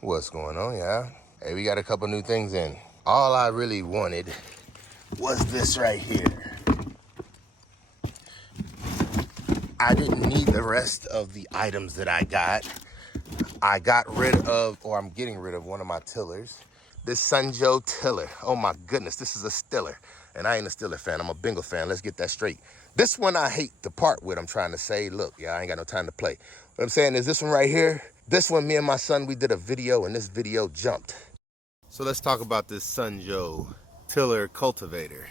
What's going on, yeah? Hey, we got a couple new things in. All I really wanted was this right here. I didn't need the rest of the items that I got. I got rid of, or I'm getting rid of one of my tillers. This SunJo tiller. Oh my goodness, this is a stiller. And I ain't a Stiller fan, I'm a Bengal fan. Let's get that straight. This one I hate to part with, I'm trying to say. Look, yeah, I ain't got no time to play. What I'm saying is this one right here. This one, me and my son, we did a video and this video jumped. So let's talk about this SunJo tiller cultivator.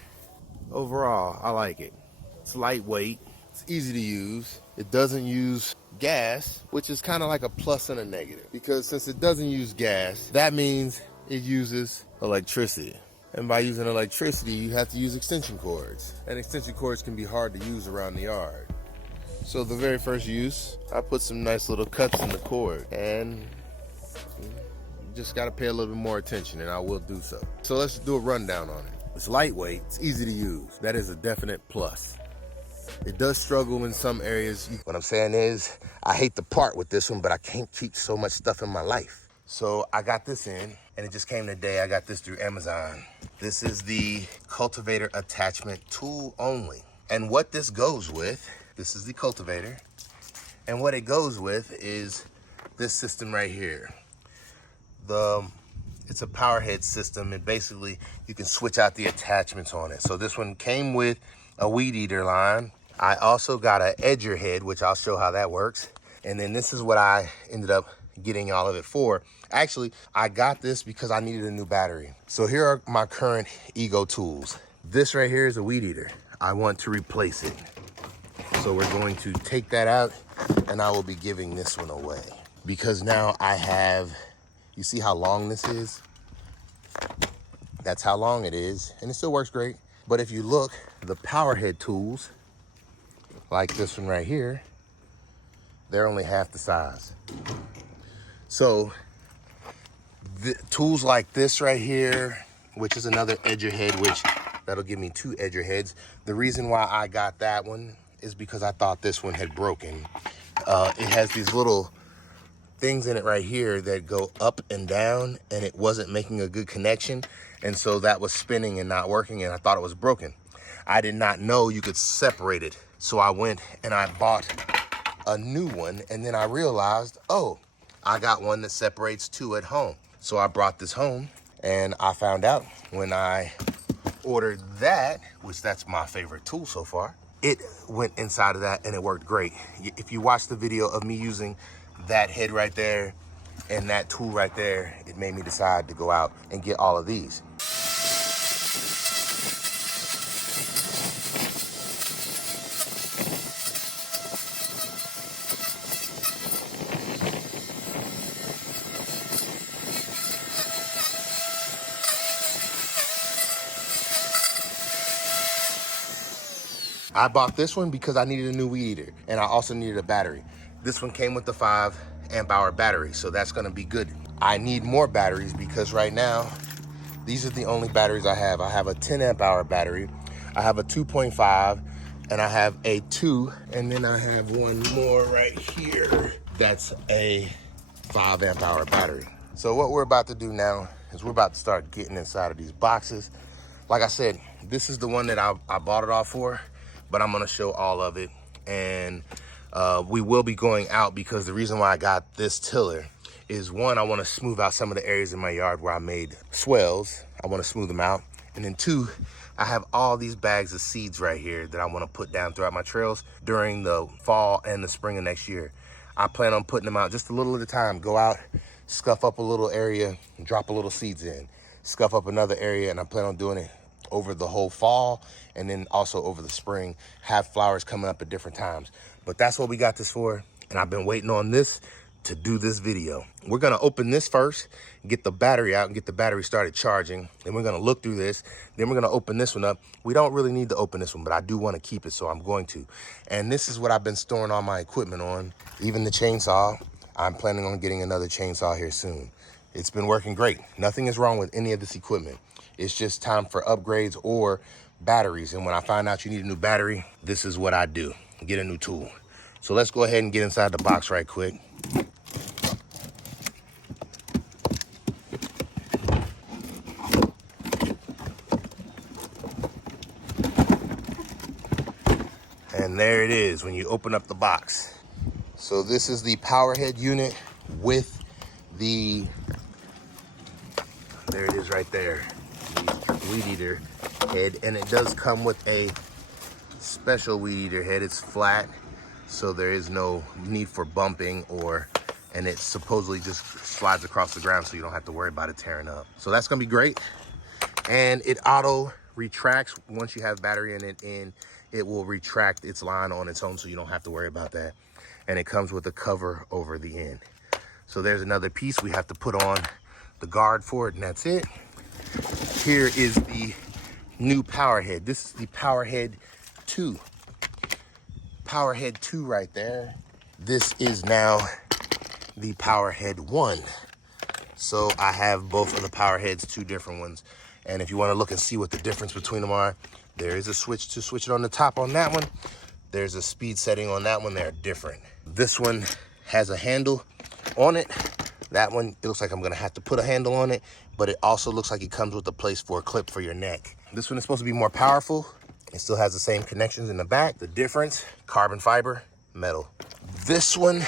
Overall, I like it. It's lightweight, it's easy to use. It doesn't use gas, which is kind of like a plus and a negative. Because since it doesn't use gas, that means it uses electricity. And by using electricity, you have to use extension cords. And extension cords can be hard to use around the yard. So the very first use, I put some nice little cuts in the cord. And you just gotta pay a little bit more attention, and I will do so. So let's do a rundown on it. It's lightweight, it's easy to use. That is a definite plus. It does struggle in some areas. What I'm saying is, I hate to part with this one, but I can't keep so much stuff in my life. So I got this in, and it just came today. I got this through Amazon. This is the cultivator attachment tool only. And what this goes with, this is the cultivator. And what it goes with is this system right here. It's a power head system, and basically you can switch out the attachments on it. So this one came with a weed eater line. I also got an edger head, which I'll show how that works. And then this is what I ended up getting all of it for. Actually, I got this because I needed a new battery. So here are my current Ego tools. This right here is a weed eater. I want to replace it. So we're going to take that out, and I will be giving this one away. Because now I have, you see how long this is? That's how long it is, and it still works great. But if you look, the power head tools, like this one right here, they're only half the size. So the tools like this right here, which is another edger head, which that'll give me 2 edger heads. The reason why I got that one is because I thought this one had broken. It has these little things in it right here that go up and down, and it wasn't making a good connection. And so that was spinning and not working, and I thought it was broken. I did not know you could separate it. So I went and I bought a new one, and then I realized, oh, I got one that separates 2 at home. So I brought this home, and I found out when I ordered that, which that's my favorite tool so far, it went inside of that and it worked great. If you watch the video of me using that head right there and that tool right there, it made me decide to go out and get all of these. I bought this one because I needed a new weed eater, and I also needed a battery. This one came with the 5 amp hour battery, so that's gonna be good. I need more batteries because right now, these are the only batteries I have. I have a 10 amp hour battery, I have a 2.5, and I have a 2, and then I have one more right here. That's a 5 amp hour battery. So what we're about to do now is we're about to start getting inside of these boxes. Like I said, this is the one that I bought it off for, but I'm gonna show all of it. And we will be going out because the reason why I got this tiller is, one, I wanna smooth out some of the areas in my yard where I made swells. I wanna smooth them out. And then 2, I have all these bags of seeds right here that I wanna put down throughout my trails during the fall and the spring of next year. I plan on putting them out just a little at a time. Go out, scuff up a little area, and drop a little seeds in. Scuff up another area, and I plan on doing it over the whole fall and then also over the spring, have flowers coming up at different times. But that's what we got this for, and I've been waiting on this to do this video. We're gonna open this first, get the battery out and get the battery started charging. Then we're gonna look through this. Then we're gonna open this one up. We don't really need to open this one, but I do wanna keep it, so I'm going to. And this is what I've been storing all my equipment on, even the chainsaw. I'm planning on getting another chainsaw here soon. It's been working great. Nothing is wrong with any of this equipment. It's just time for upgrades or batteries. And when I find out you need a new battery, this is what I do, get a new tool. So let's go ahead and get inside the box right quick. And there it is when you open up the box. So this is the power head unit with the, there it is right there, the weed eater head. And it does come with a special weed eater head. It's flat, so there is no need for bumping and it supposedly just slides across the ground so you don't have to worry about it tearing up. So that's gonna be great. And it auto retracts once you have battery in it, and it will retract its line on its own so you don't have to worry about that. And it comes with a cover over the end. So there's another piece we have to put on the guard for it, and that's it. Here is the new power head. This is the power head 2. Power head 2 right there. This is now the power head 1. So I have both of the power heads, 2 different ones. And if you want to look and see what the difference between them are, there is a switch to switch it on the top on that one. There's a speed setting on that one. They're different. This one has a handle on it. That one, it looks like I'm gonna have to put a handle on it, but it also looks like it comes with a place for a clip for your neck. This one is supposed to be more powerful. It still has the same connections in the back. The difference, carbon fiber, metal. This one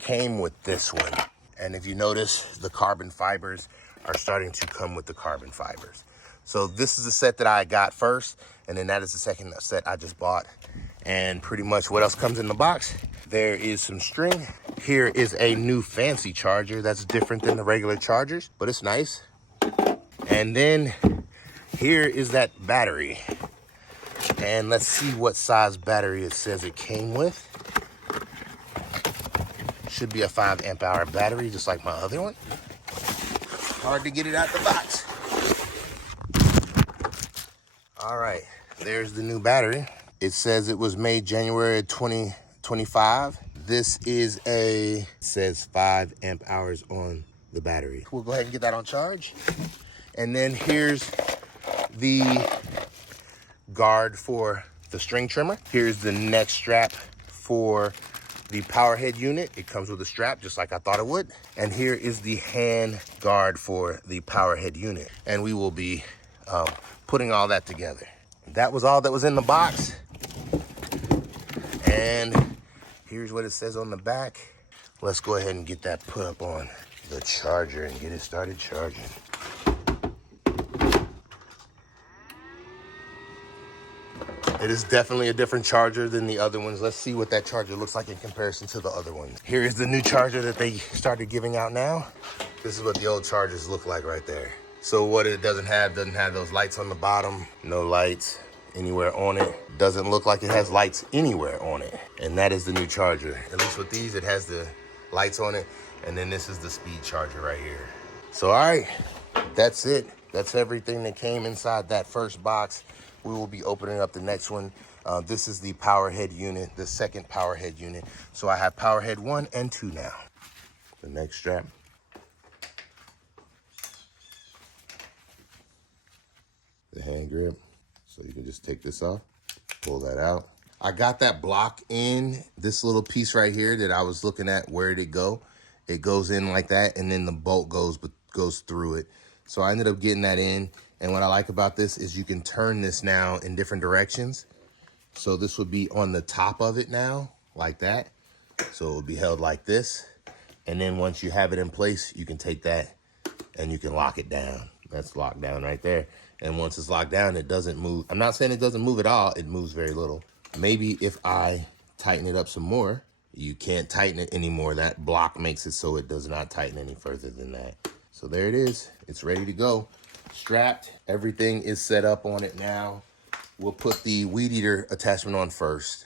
came with this one. And if you notice, the carbon fibers are starting to come with the carbon fibers. So this is the set that I got first, and then that is the second set I just bought. And pretty much what else comes in the box? There is some string. Here is a new fancy charger that's different than the regular chargers, but it's nice. And then here is that battery. And let's see what size battery it says it came with. Should be a 5 amp hour battery, just like my other one. Hard to get it out the box. All right, there's the new battery. It says it was made January 2025. This is it says 5 amp hours on the battery. We'll go ahead and get that on charge. And then here's the guard for the string trimmer. Here's the neck strap for the power head unit. It comes with a strap just like I thought it would. And here is the hand guard for the power head unit. And we will be putting all that together. That was all that was in the box. And here's what it says on the back. Let's go ahead and get that put up on the charger and get it started charging. It is definitely a different charger than the other ones. Let's see what that charger looks like in comparison to the other one. Here is the new charger that they started giving out now. This is what the old chargers look like right there. So what it doesn't have those lights on the bottom, no lights anywhere on it. Doesn't look like it has lights anywhere on it. And that is the new charger. At least with these, it has the lights on it. And then this is the speed charger right here. So, all right, that's it. That's everything that came inside that first box. We will be opening up the next one. This is the power head unit, the second power head unit. So I have power head 1 and 2 now. The neck strap. The hand grip. So you can just take this off, pull that out. I got that block in this little piece right here that I was looking at. Where did it go? It goes in like that, and then the bolt goes through it. So I ended up getting that in. And what I like about this is you can turn this now in different directions. So this would be on the top of it now, like that. So it would be held like this. And then once you have it in place, you can take that and you can lock it down. That's locked down right there. And once it's locked down, it doesn't move. I'm not saying it doesn't move at all. It moves very little. Maybe if I tighten it up some more, you can't tighten it anymore. That block makes it so it does not tighten any further than that. So there it is. It's ready to go. Strapped. Everything is set up on it now. We'll put the weed eater attachment on first.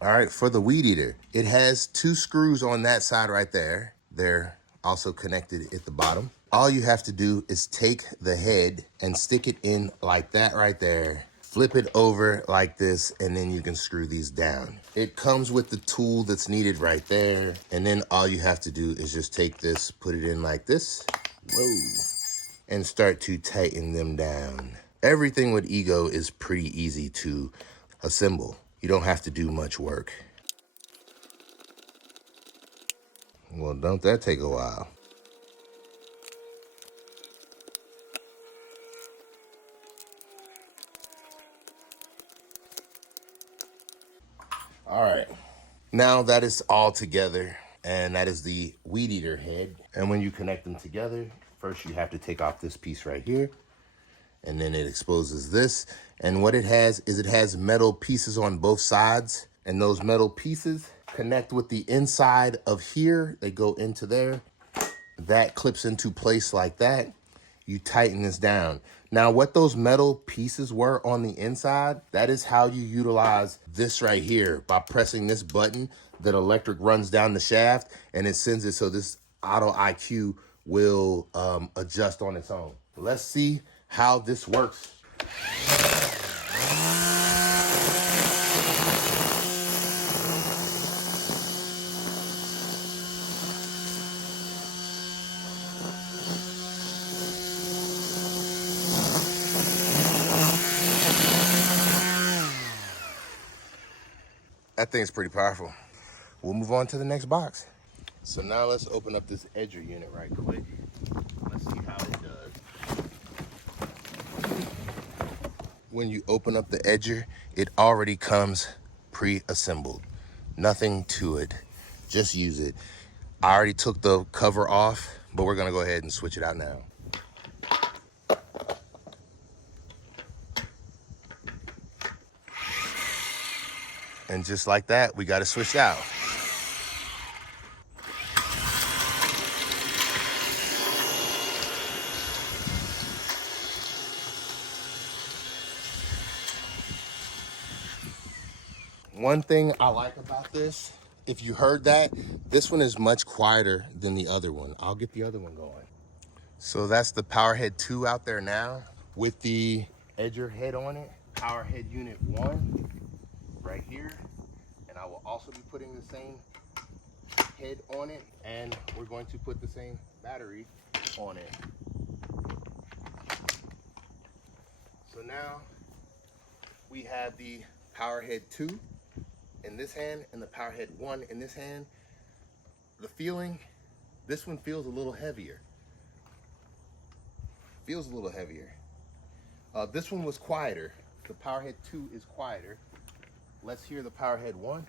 All right, for the weed eater, it has 2 screws on that side right there. They're also connected at the bottom. All you have to do is take the head and stick it in like that right there. Flip it over like this, and then you can screw these down. It comes with the tool that's needed right there. And then all you have to do is just take this, put it in like this. Whoa. And start to tighten them down. Everything with Ego is pretty easy to assemble. You don't have to do much work. Well, don't that take a while? All right, now that is all together, and that is the weed eater head. And when you connect them together, first you have to take off this piece right here, and then it exposes this. And what it has is it has metal pieces on both sides, and those metal pieces connect with the inside of here. They go into there. That clips into place like that. You tighten this down. Now, what those metal pieces were on the inside, that is how you utilize this right here. By pressing this button, that electric runs down the shaft and it sends it so this auto IQ will adjust on its own. Let's see how this works. That thing's pretty powerful. We'll move on to the next box. So now let's open up this edger unit right quick. Let's see how it does. When you open up the edger, it already comes pre-assembled. Nothing to it, just use it. I already took the cover off, but we're gonna go ahead and switch it out now. And just like that, we got it switched out. One thing I like about this, if you heard that, this one is much quieter than the other one. I'll get the other one going. So that's the Powerhead 2 out there now with the edger head on it. Powerhead unit 1 right here. And I will also be putting the same head on it, and we're going to put the same battery on it. So now we have the Powerhead 2 in this hand and the Powerhead 1 in this hand. The feeling, this one feels a little heavier. Feels a little heavier. This one was quieter. The Powerhead 2 is quieter. Let's hear the Powerhead 1.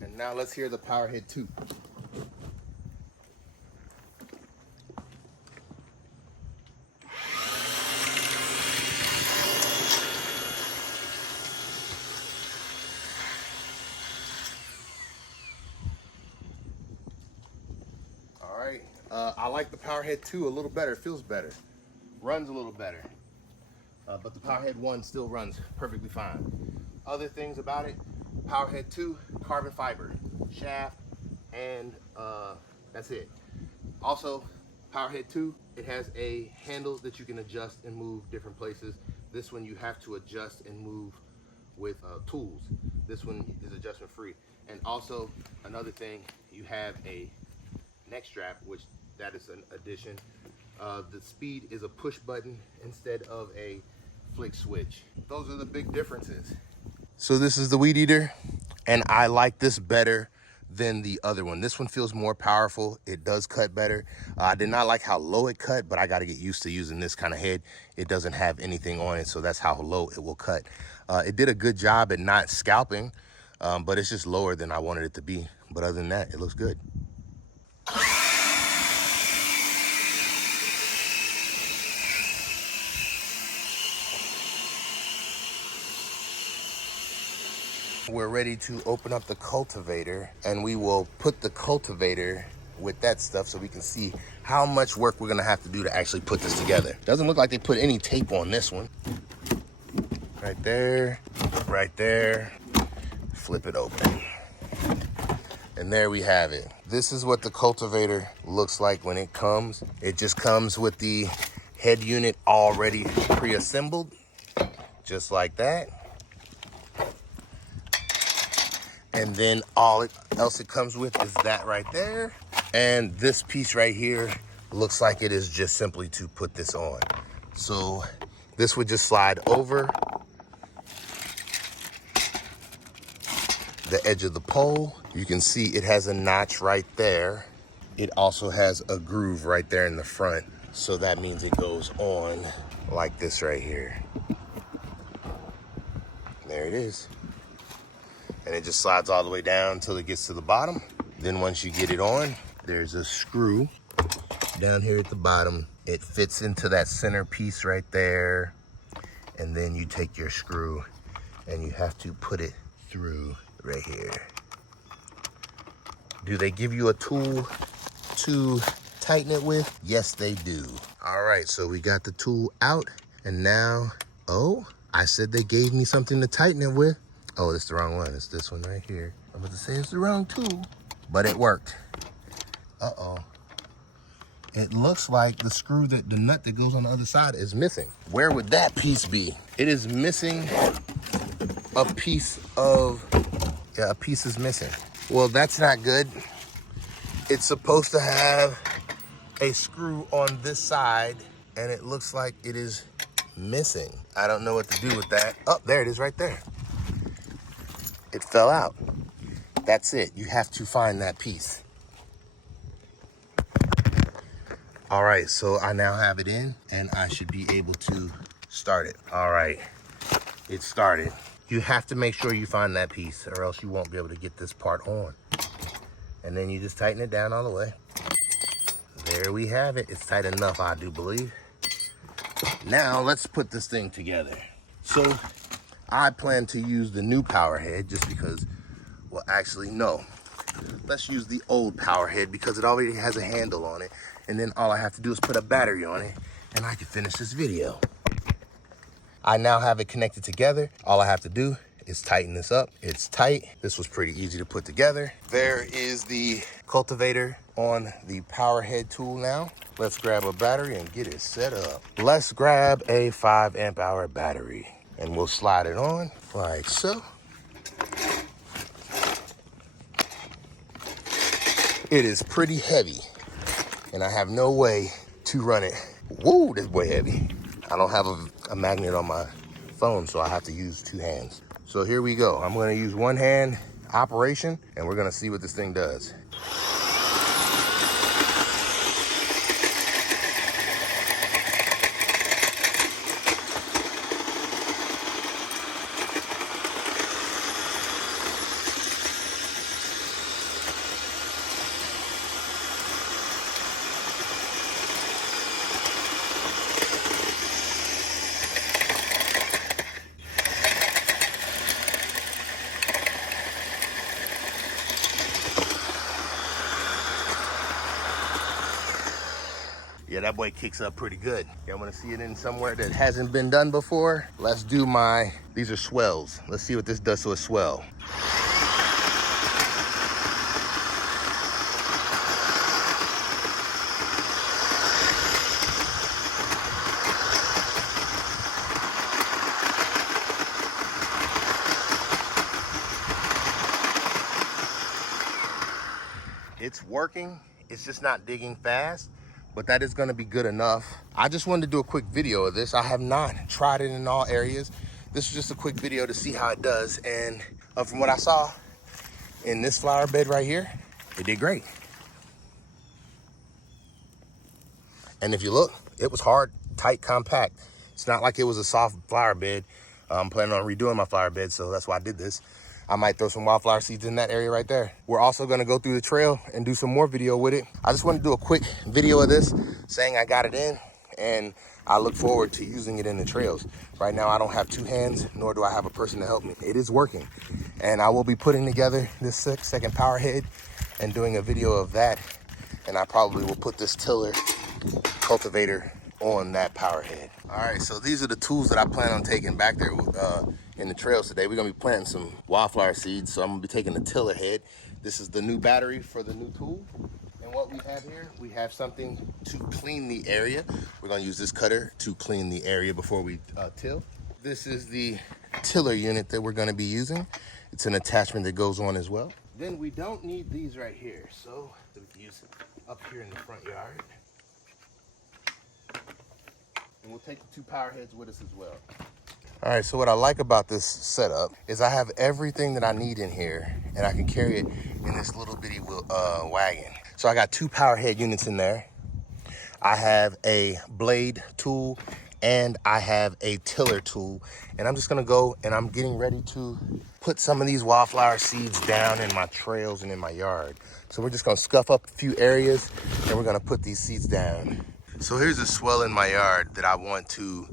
And now let's hear the Powerhead 2. All right, I like the Powerhead 2 a little better. It feels better, runs a little better. But the Powerhead 1 still runs perfectly fine. Other things about it, Powerhead 2, carbon fiber shaft, and that's it. Also, Powerhead 2, it has a handle that you can adjust and move different places. This one you have to adjust and move with tools. This one is adjustment free. And also, another thing, you have a neck strap, which that is an addition. The speed is a push button instead of a flick switch. Those are the big differences. So this is the weed eater, and I like this better than the other one. This one feels more powerful. It does cut better. I did not like how low it cut, but I got to get used to using this kind of head. It doesn't have anything on it, so that's how low it will cut. It did a good job at not scalping, but it's just lower than I wanted it to be. But other than that, it looks good. We're ready to open up the cultivator, and we will put the cultivator with that stuff so we can see how much work we're gonna have to do to actually put this together. Doesn't look like they put any tape on this one. Right there, right there. Flip it open. And there we have it. This is what the cultivator looks like when it comes. It just comes with the head unit already pre-assembled, just like that. And then all else it comes with is that right there. And this piece right here looks like it is just simply to put this on. So this would just slide over. the edge of the pole. You can see it has a notch right there. It also has a groove right there in the front. So that means it goes on like this right here. There it is. And it just slides all the way down until it gets to the bottom. Then once you get it on, there's a screw down here at the bottom. It fits into that center piece right there. And then you take your screw and you have to put it through right here. Do they give you a tool to tighten it with? Yes, they do. All right, so we got the tool out and now, oh, I said they gave me something to tighten it with. Oh, it's the wrong one. It's this one right here. I'm about to say it's the wrong tool, but it worked. Uh-oh. It looks like the screw the nut that goes on the other side is missing. Where would that piece be? It is missing a piece of, yeah, a piece is missing. Well, that's not good. It's supposed to have a screw on this side and it looks like it is missing. I don't know what to do with that. Oh, there it is right there. It fell out. That's it. You have to find that piece. All right, so I now have it in and I should be able to start it. All right, it started. You have to make sure you find that piece or else you won't be able to get this part on. And then you just tighten it down all the way. There we have it. It's tight enough, I do believe. Now let's put this thing together. So I plan to use the new power head just because, well, actually, no. Let's use the old power head because it already has a handle on it. And then all I have to do is put a battery on it and I can finish this video. I now have it connected together. All I have to do is tighten this up. It's tight. This was pretty easy to put together. There is the cultivator on the power head tool now. Let's grab a battery and get it set up. Let's grab a 5 amp hour battery and we'll slide it on like so. It is pretty heavy and I have no way to run it. Whoa, this boy heavy. I don't have a magnet on my phone, so I have to use 2 hands. So here we go. I'm gonna use 1 hand operation and we're gonna see what this thing does. Yeah, that boy kicks up pretty good. Yeah, I'm gonna see it in somewhere that hasn't been done before. Let's do these are swells. Let's see what this does to a swell. It's working, it's just not digging fast, but that is gonna be good enough. I just wanted to do a quick video of this. I have not tried it in all areas. This is just a quick video to see how it does. And from what I saw in this flower bed right here, it did great. And if you look, it was hard, tight, compact. It's not like it was a soft flower bed. I'm planning on redoing my flower bed, so that's why I did this. I might throw some wildflower seeds in that area right there. We're also gonna go through the trail and do some more video with it. I just wanted to do a quick video of this, saying I got it in, and I look forward to using it in the trails. Right now, I don't have 2 hands, nor do I have a person to help me. It is working. And I will be putting together this second power head and doing a video of that. And I probably will put this tiller cultivator on that power head. All right, so these are the tools that I plan on taking back there in the trails today. We're gonna be planting some wildflower seeds, so I'm gonna be taking the tiller head. This is the new battery for the new tool. And what we have here, we have something to clean the area. We're gonna use this cutter to clean the area before we till. This is the tiller unit that we're gonna be using. It's an attachment that goes on as well. Then we don't need these right here, so we can use it up here in the front yard. And we'll take the 2 power heads with us as well. All right, so what I like about this setup is I have everything that I need in here, and I can carry it in this little bitty wagon. So I got 2 power head units in there. I have a blade tool and I have a tiller tool, and I'm just gonna go and I'm getting ready to put some of these wildflower seeds down in my trails and in my yard. So we're just gonna scuff up a few areas and we're gonna put these seeds down. So here's a swell in my yard that I want to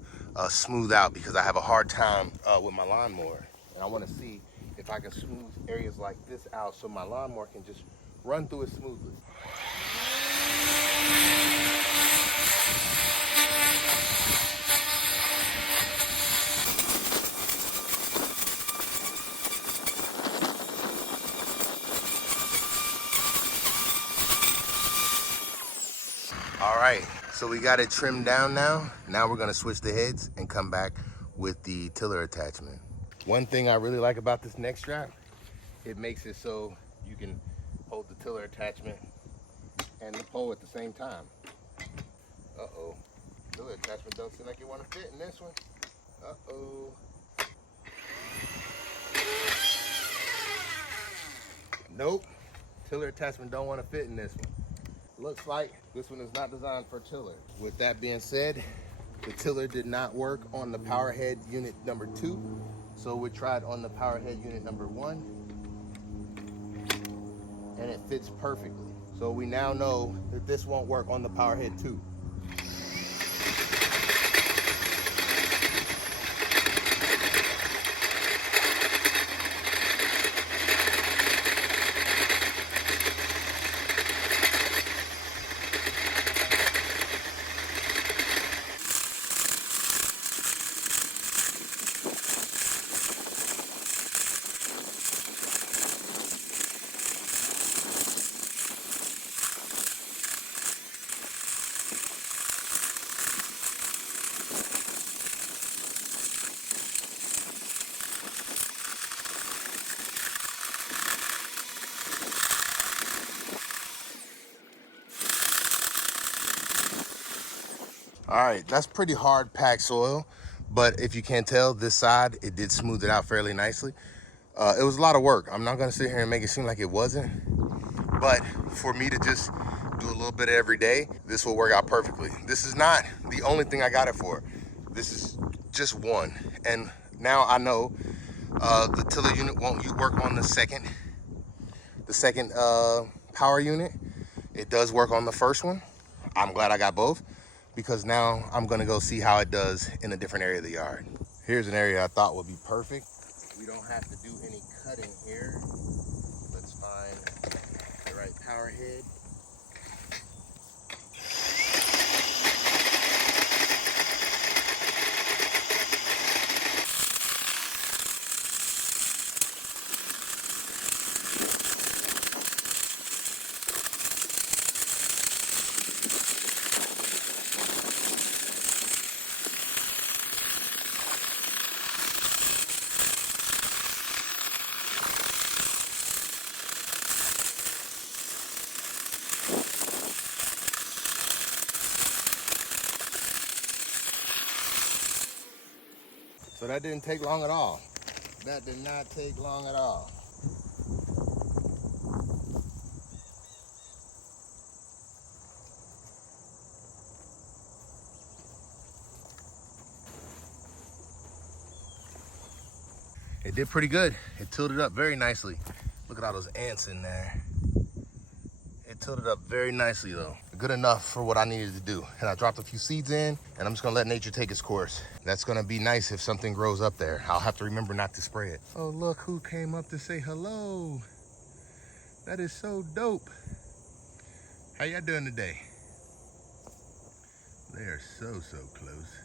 smooth out because I have a hard time with my lawnmower, and I want to see if I can smooth areas like this out so my lawnmower can just run through it smoothly. All right, so we got it trimmed down now. Now we're gonna switch the heads and come back with the tiller attachment. One thing I really like about this neck strap, it makes it so you can hold the tiller attachment and the pole at the same time. Uh-oh, tiller attachment don't seem like you wanna fit in this one. Uh-oh. Nope, tiller attachment don't wanna fit in this one. Looks like this one is not designed for tiller. With that being said, the tiller did not work on the power head unit number 2, so we tried on the power head unit number 1, and it fits perfectly. So we now know that this won't work on the power head 2. All right, that's pretty hard packed soil, but if you can't tell, this side, it did smooth it out fairly nicely. It was a lot of work. I'm not gonna sit here and make it seem like it wasn't, but for me to just do a little bit every day, this will work out perfectly. This is not the only thing I got it for. This is just one. And now I know the tiller unit won't work on the second power unit. It does work on the first one. I'm glad I got both, because now I'm gonna go see how it does in a different area of the yard. Here's an area I thought would be perfect. We don't have to do any cutting here. Let's find the right power head. So that didn't take long at all. That did not take long at all. It did pretty good. It tilted up very nicely. Look at all those ants in there. It tilted up very nicely though. Good enough for what I needed to do. And I dropped a few seeds in, and I'm just gonna let nature take its course. That's gonna be nice if something grows up there. I'll have to remember not to spray it. Oh, look who came up to say hello. That is so dope. How y'all doing today? They are so close.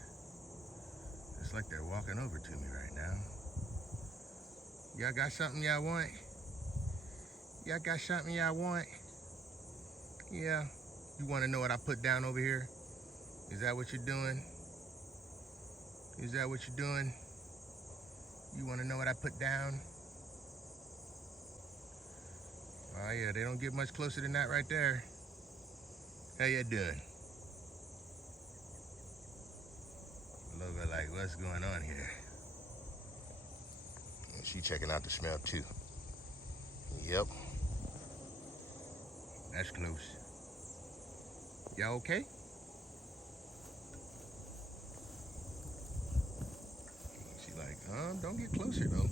It's like they're walking over to me right now. Y'all got something y'all want? Y'all got something y'all want? Yeah. You want to know what I put down over here? Is that what you're doing? Is that what you're doing? You want to know what I put down? Oh yeah, they don't get much closer than that right there. How you doing? A little bit like, what's going on here? And she checking out the smell too. Yep. That's close. Y'all okay? She like, don't get closer though.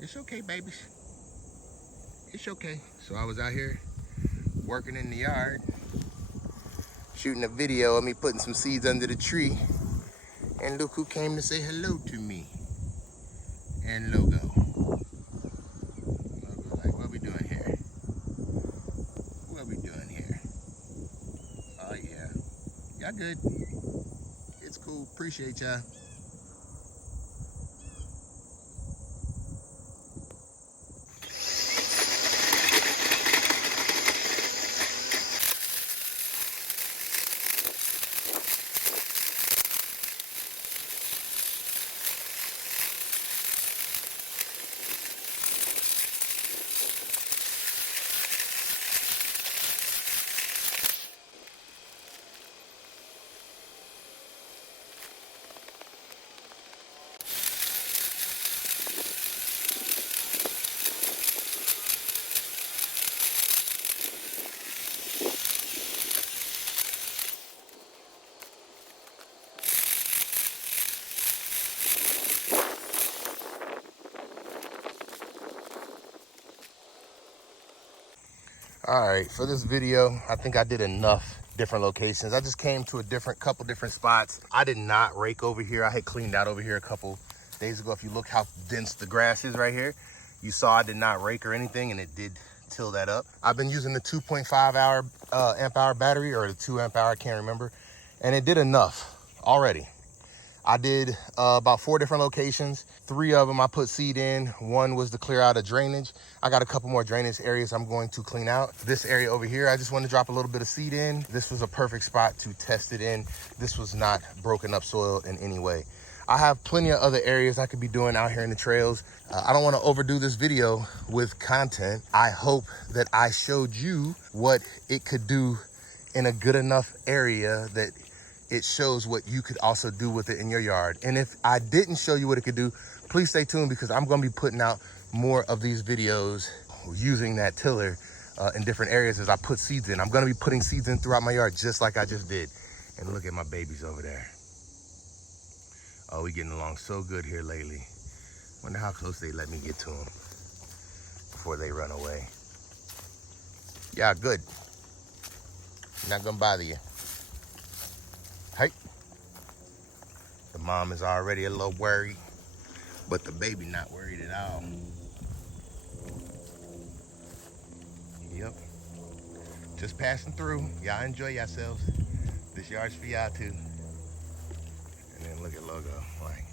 It's okay, babies. It's okay. So I was out here working in the yard, shooting a video of me putting some seeds under the tree. And look who came to say hello to me. And Logo. Logo's like, what we doing here? What we doing here? Oh yeah. Y'all good. It's cool. Appreciate y'all. All right, for this video, I think I did enough different locations. I just came to a couple different spots. I did not rake over here. I had cleaned out over here a couple days ago. If you look how dense the grass is right here, you saw I did not rake or anything, and it did till that up. I've been using the 2.5 amp hour battery, or the 2 amp hour, I can't remember, and it did enough already. I did about 4 different locations. 3 of them I put seed in. 1 was to clear out a drainage. I got a couple more drainage areas I'm going to clean out. This area over here, I just want to drop a little bit of seed in. This was a perfect spot to test it in. This was not broken up soil in any way. I have plenty of other areas I could be doing out here in the trails. I don't want to overdo this video with content. I hope that I showed you what it could do in a good enough area that it shows what you could also do with it in your yard. And if I didn't show you what it could do, please stay tuned, because I'm going to be putting out more of these videos using that tiller in different areas as I put seeds in. I'm going to be putting seeds in throughout my yard just like I just did. And look at my babies over there. Oh, we getting along so good here lately. Wonder how close they let me get to them before they run away. Yeah, good. Not gonna bother you. Hey. The mom is already a little worried, but the baby not worried at all. Yep. Just passing through. Y'all enjoy yourselves. This yard's for y'all too. And then look at Logo. Like,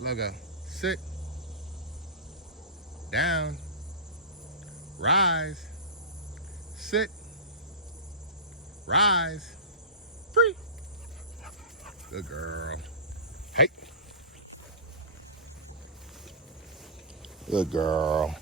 Logo, sit. Down. Rise. Sit. Rise. Free. Good girl. Hey. Good girl.